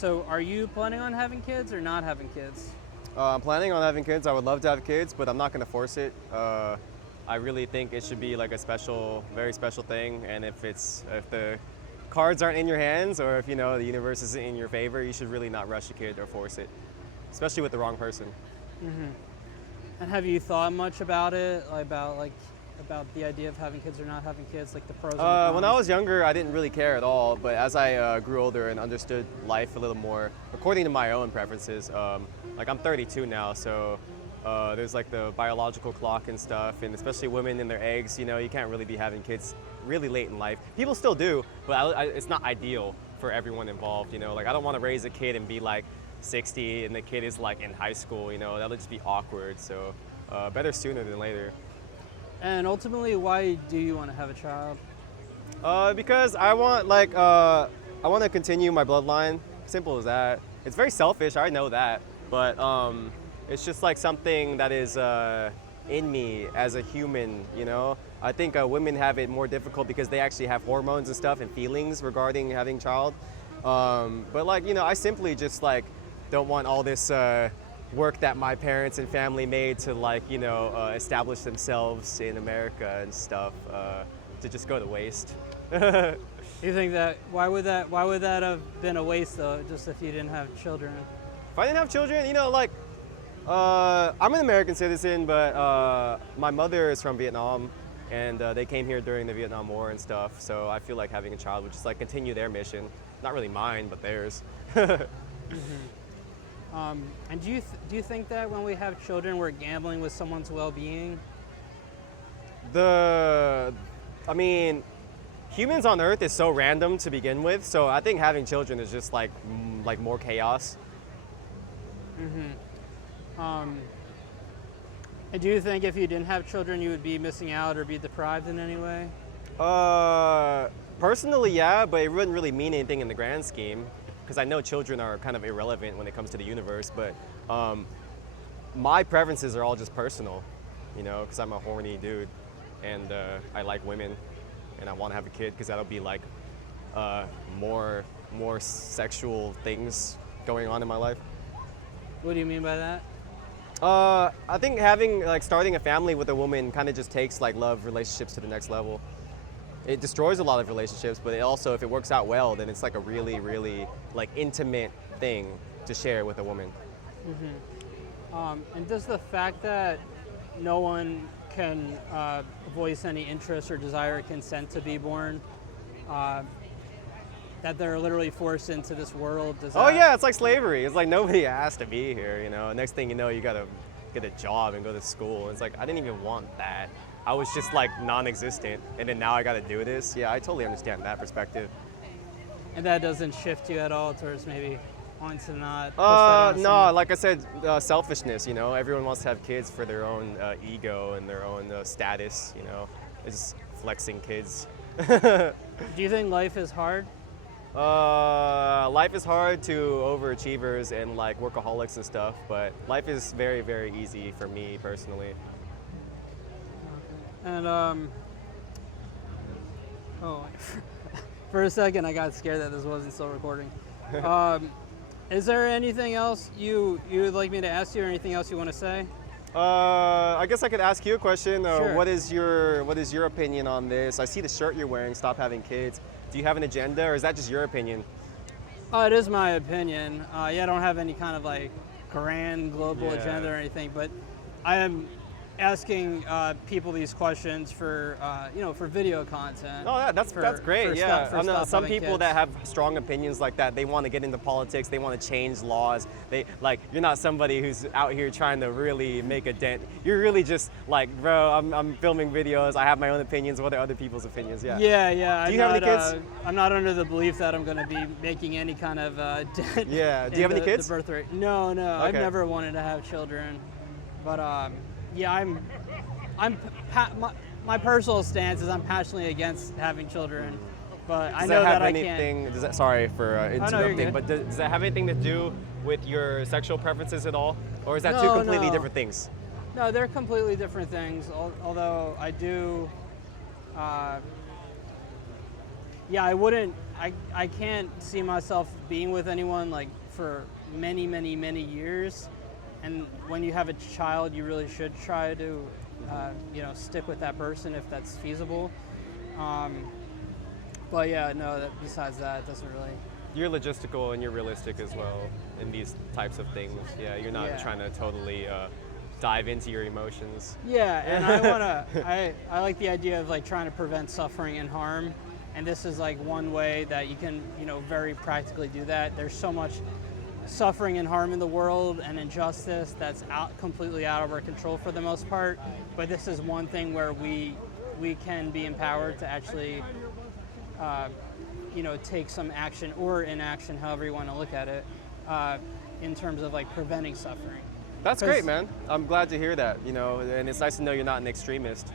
So are you planning on having kids or not having kids? I'm planning on having kids. I would love to have kids, but I'm not going to force it. I really think it should be like a special, very special thing. And if the cards aren't in your hands, or if the universe isn't in your favor, you should really not rush a kid or force it, especially with the wrong person. And have you thought much about it, about the idea of having kids or not having kids, like the pros and the cons? When I was younger, I didn't really care at all. But as I grew older and understood life a little more, according to my own preferences, like I'm 32 now, so there's like the biological clock and stuff, and especially women in their eggs, you can't really be having kids really late in life. People still do, but it's not ideal for everyone involved, Like I don't want to raise a kid and be like 60 and the kid is like in high school, that would just be awkward. So better sooner than later. And ultimately, why do you want to have a child? Because I want to continue my bloodline. Simple as that. It's very selfish, I know that, but it's just like something that is in me as a human, I think women have it more difficult because they actually have hormones and stuff and feelings regarding having a child. But I simply just don't want all this work that my parents and family made to establish themselves in America and stuff to just go to waste. You think that why would that have been a waste though, just if you didn't have children? If I didn't have children, I'm an American citizen, but my mother is from Vietnam, and they came here during the Vietnam War and stuff. So I feel like having a child would just continue their mission, not really mine, but theirs. And do you think that when we have children, we're gambling with someone's well-being? Humans on Earth is so random to begin with, so I think having children is just like more chaos. And do you think if you didn't have children, you would be missing out or be deprived in any way? Personally, yeah, but it wouldn't really mean anything in the grand scheme, because I know children are kind of irrelevant when it comes to the universe, but my preferences are all just personal, because I'm a horny dude, and I like women, and I want to have a kid because that'll be like more sexual things going on in my life. What do you mean by that? I think starting a family with a woman kind of just takes love relationships to the next level. It destroys a lot of relationships, but it also, if it works out well, then it's a really, really intimate thing to share with a woman. And does the fact that no one can voice any interest or desire or consent to be born, that they're literally forced into this world? Yeah, it's like slavery. It's like nobody asked to be here, Next thing you know, you gotta get a job and go to school. It's like, I didn't even want that. I was just non-existent, and then now I gotta do this. Yeah, I totally understand that perspective. And that doesn't shift you at all towards maybe wanting to not? No, like I said, selfishness, Everyone wants to have kids for their own ego and their own status, It's flexing kids. Do you think life is hard? Life is hard to overachievers and workaholics and stuff, but life is very, very easy for me personally. And for a second I got scared that this wasn't still recording. Is there anything else you would like me to ask you, or anything else you want to say? I guess I could ask you a question. Sure. What is your opinion on this? I see the shirt you're wearing, Stop Having Kids. Do you have an agenda, or is that just your opinion? It is my opinion. I don't have any kind of grand global agenda or anything, but I am asking people these questions for for video content. Oh, that's great. Some people that have strong opinions like that, they want to get into politics. They want to change laws. You're not somebody who's out here trying to really make a dent. You're really just bro, I'm filming videos. I have my own opinions. What are other people's opinions? Yeah. Yeah. Do you have any kids? I'm not under the belief that I'm going to be making any kind of dent. Yeah. Do you have any kids? The birth rate. No. Okay. I've never wanted to have children, but yeah, my personal stance is I'm passionately against having children, but I know that I can't. Sorry for interrupting, no, but does that have anything to do with your sexual preferences at all? Or is that two completely different things? No, they're completely different things, although I do, yeah, I wouldn't. I can't see myself being with anyone like for many, many, many years. And when you have a child, you really should try to, stick with that person if that's feasible. But yeah, no. Besides that, it doesn't really. You're logistical and you're realistic as well in these types of things. Yeah, you're not trying to totally dive into your emotions. Yeah, and I wanna. I like the idea of like trying to prevent suffering and harm, and this is like one way that you can, very practically do that. There's so much suffering and harm in the world and injustice that's completely out of our control for the most part. But this is one thing where we can be empowered to actually, take some action or inaction, however you want to look at it, in terms of like preventing suffering. That's great, man. I'm glad to hear that, and it's nice to know you're not an extremist.